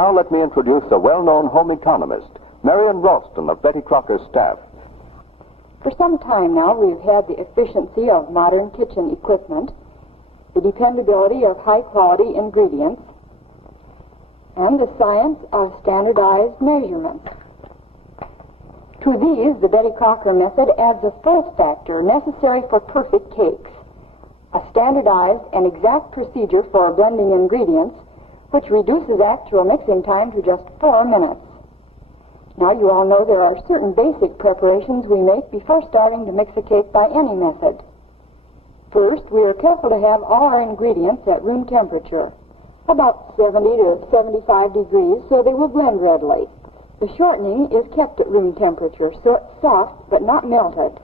now let me introduce a well-known home economist, Marion Ralston of Betty Crocker's staff. For some time now, we've had the efficiency of modern kitchen equipment, the dependability of high-quality ingredients, and the science of standardized measurements. To these, the Betty Crocker method adds a fourth factor necessary for perfect cakes, a standardized and exact procedure for blending ingredients, which reduces actual mixing time to just 4 minutes. Now, you all know there are certain basic preparations we make before starting to mix a cake by any method. First, we are careful to have all our ingredients at room temperature, about 70 to 75 degrees, so they will blend readily. The shortening is kept at room temperature, so it's soft but not melted.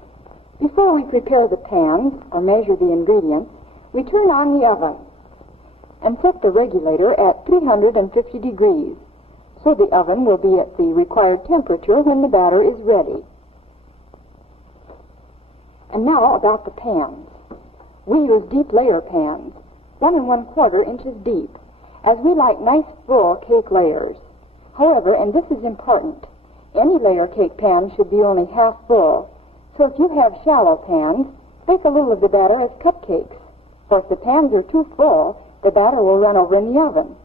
Before we prepare the pans or measure the ingredients, we turn on the oven and set the regulator at 350 degrees, so the oven will be at the required temperature when the batter is ready. And now about the pans. We use deep layer pans, 1 1/4 inches deep, as we like nice full cake layers. However, and this is important, any layer cake pan should be only half full, so if you have shallow pans, bake a little of the batter as cupcakes, for if the pans are too full, the batter will run over in the oven.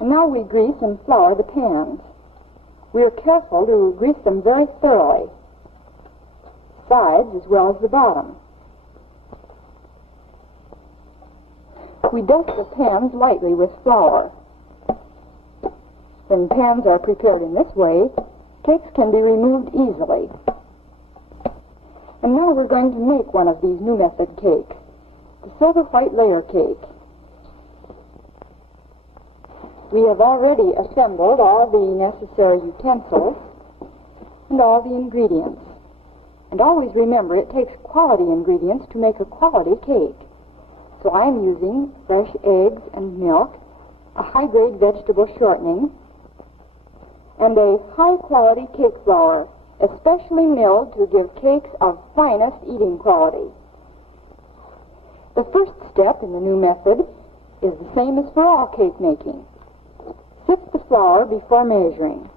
And now we grease and flour the pans. We are careful to grease them very thoroughly, sides as well as the bottom. We dust the pans lightly with flour. When pans are prepared in this way, cakes can be removed easily. And now we're going to make one of these new method cakes, the silver white layer cake. We have already assembled all the necessary utensils and all the ingredients. And always remember, it takes quality ingredients to make a quality cake. So I'm using fresh eggs and milk, a high-grade vegetable shortening, and a high-quality cake flour, especially milled to give cakes of finest eating quality. The first step in the new method is the same as for all cake making. Sift the flour before measuring.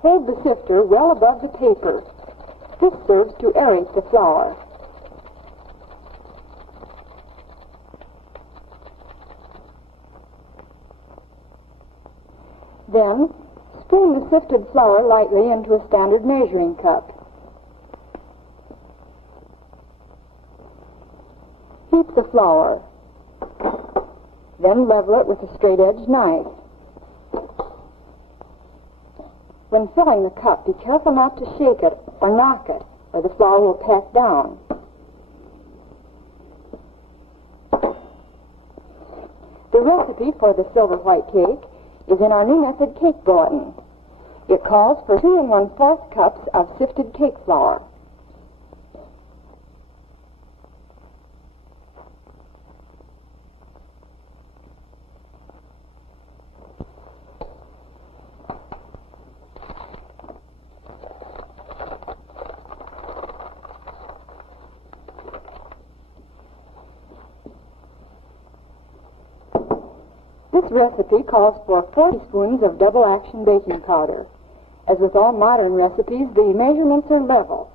Hold the sifter well above the paper. This serves to aerate the flour. Then, spoon the sifted flour lightly into a standard measuring cup. Heat the flour. Then level it with a straight-edged knife. When filling the cup, be careful not to shake it or knock it, or the flour will pack down. The recipe for the silver white cake is in our new method cake bulletin. It calls for 2 1/4 cups of sifted cake flour. This recipe calls for 4 teaspoons of double-action baking powder. As with all modern recipes, the measurements are level,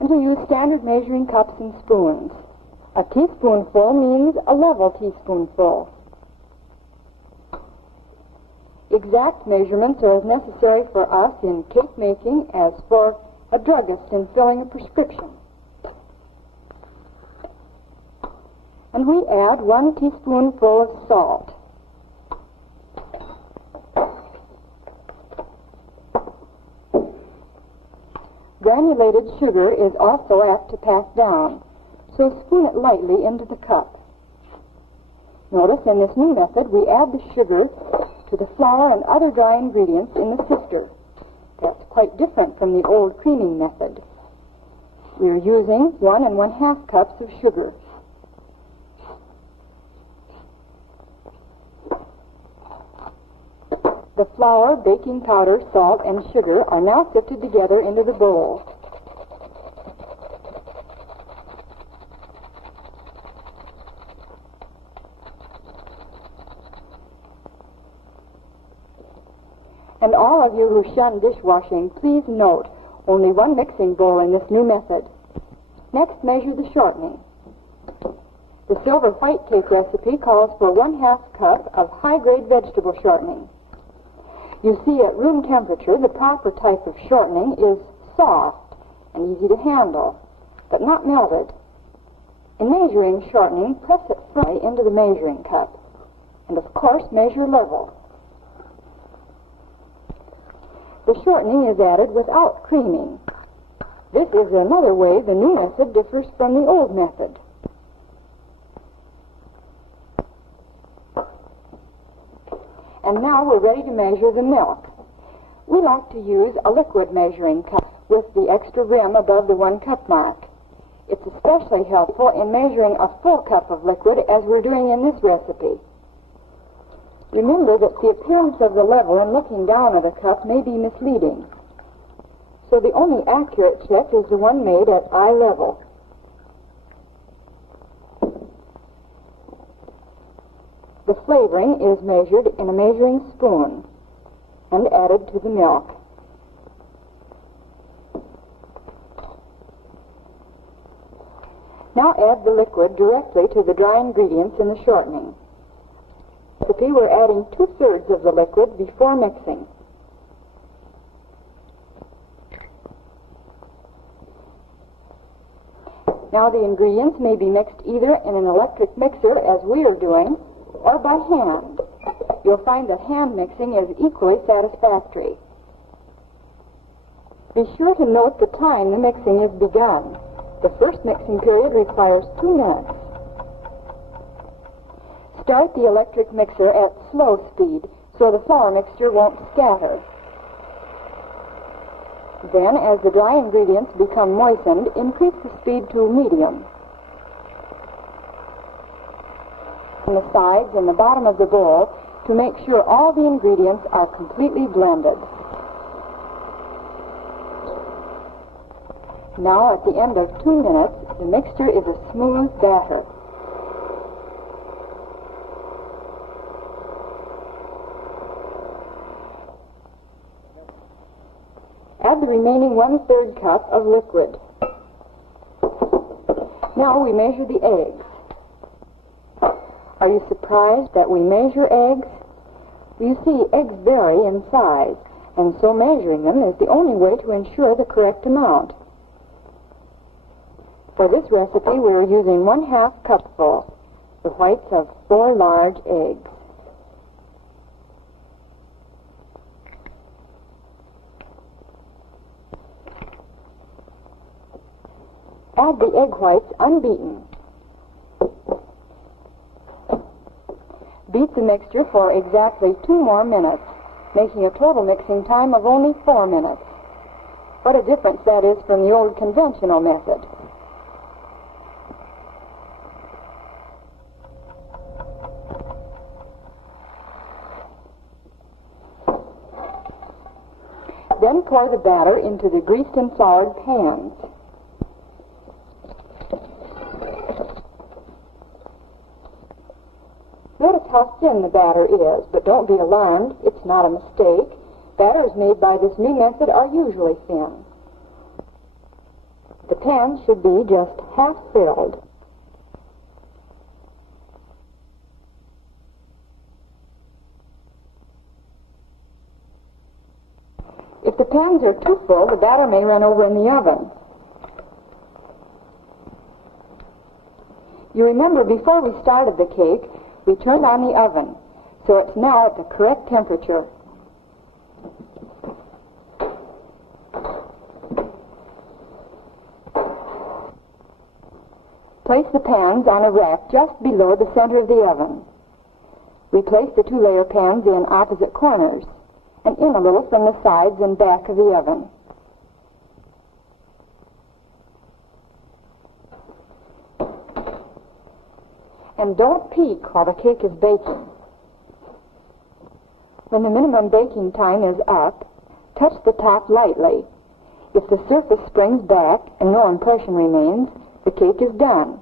and we use standard measuring cups and spoons. A teaspoonful means a level teaspoonful. Exact measurements are as necessary for us in cake making as for a druggist in filling a prescription. And we add 1 teaspoonful of salt. Granulated sugar is also apt to pass down, so spoon it lightly into the cup. Notice in this new method we add the sugar to the flour and other dry ingredients in the sifter. That's quite different from the old creaming method. We are using 1 1/2 cups of sugar. The flour, baking powder, salt, and sugar are now sifted together into the bowl. And all of you who shun dishwashing, please note only one mixing bowl in this new method. Next, measure the shortening. The silver white cake recipe calls for 1/2 cup of high-grade vegetable shortening. You see, at room temperature, the proper type of shortening is soft and easy to handle, but not melted. In measuring shortening, press it firmly into the measuring cup. And, of course, measure level. The shortening is added without creaming. This is another way the new method differs from the old method. And now we're ready to measure the milk. We like to use a liquid measuring cup with the extra rim above the 1 cup mark. It's especially helpful in measuring a full cup of liquid as we're doing in this recipe. Remember that the appearance of the level in looking down at a cup may be misleading. So the only accurate check is the one made at eye level. The flavoring is measured in a measuring spoon and added to the milk. Now add the liquid directly to the dry ingredients in the shortening. Recipe, we're adding 2/3 of the liquid before mixing. Now the ingredients may be mixed either in an electric mixer, as we are doing, or by hand. You'll find that hand mixing is equally satisfactory. Be sure to note the time the mixing is begun. The first mixing period requires 2 minutes. Start the electric mixer at slow speed so the flour mixture won't scatter. Then, as the dry ingredients become moistened, increase the speed to medium. On the sides and the bottom of the bowl to make sure all the ingredients are completely blended. Now, at the end of 2 minutes, the mixture is a smooth batter. Add the remaining 1/3 cup of liquid. Now we measure the eggs. Are you surprised that we measure eggs? You see, eggs vary in size, and so measuring them is the only way to ensure the correct amount. For this recipe, we are using 1/2 cupful, the whites of 4 large eggs. Add the egg whites unbeaten. Beat the mixture for exactly 2 more minutes, making a total mixing time of only 4 minutes. What a difference that is from the old conventional method. Then pour the batter into the greased and floured pans. Notice how thin the batter is, but don't be alarmed. It's not a mistake. Batters made by this new method are usually thin. The pan should be just half filled. If the pans are too full, the batter may run over in the oven. You remember before we started the cake, we turned on the oven, so it's now at the correct temperature. Place the pans on a rack just below the center of the oven. We place the 2-layer pans in opposite corners and in a little from the sides and back of the oven. And don't peek while the cake is baking. When the minimum baking time is up, touch the top lightly. If the surface springs back and no impression remains, the cake is done.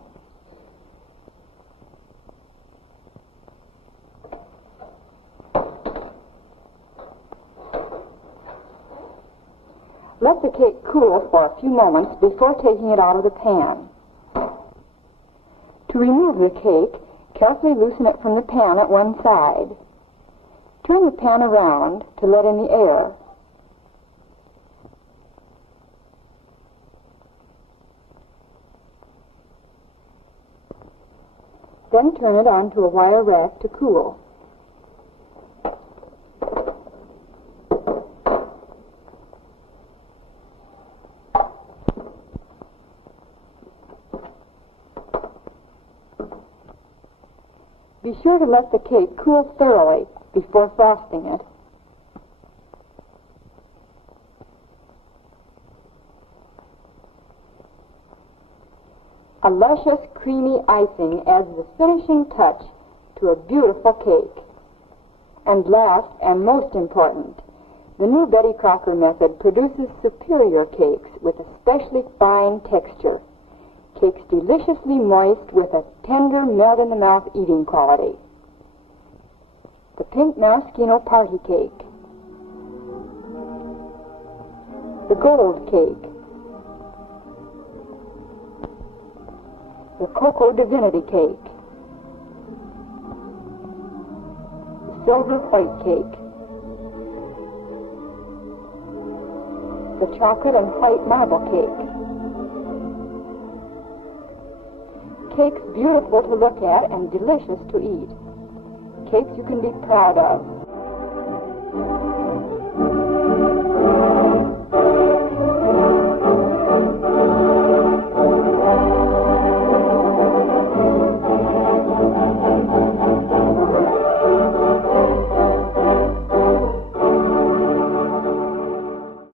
Let the cake cool for a few moments before taking it out of the pan. To remove the cake, carefully loosen it from the pan at one side. Turn the pan around to let in the air. Then turn it onto a wire rack to cool. Be sure to let the cake cool thoroughly before frosting it. A luscious, creamy icing adds the finishing touch to a beautiful cake. And last, and most important, the new Betty Crocker method produces superior cakes with especially fine texture. Cakes deliciously moist with a tender, melt-in-the-mouth eating quality. The pink maraschino party cake. The gold cake. The cocoa divinity cake. The silver white cake. The chocolate and white marble cake. Cakes beautiful to look at and delicious to eat. Cakes you can be proud of.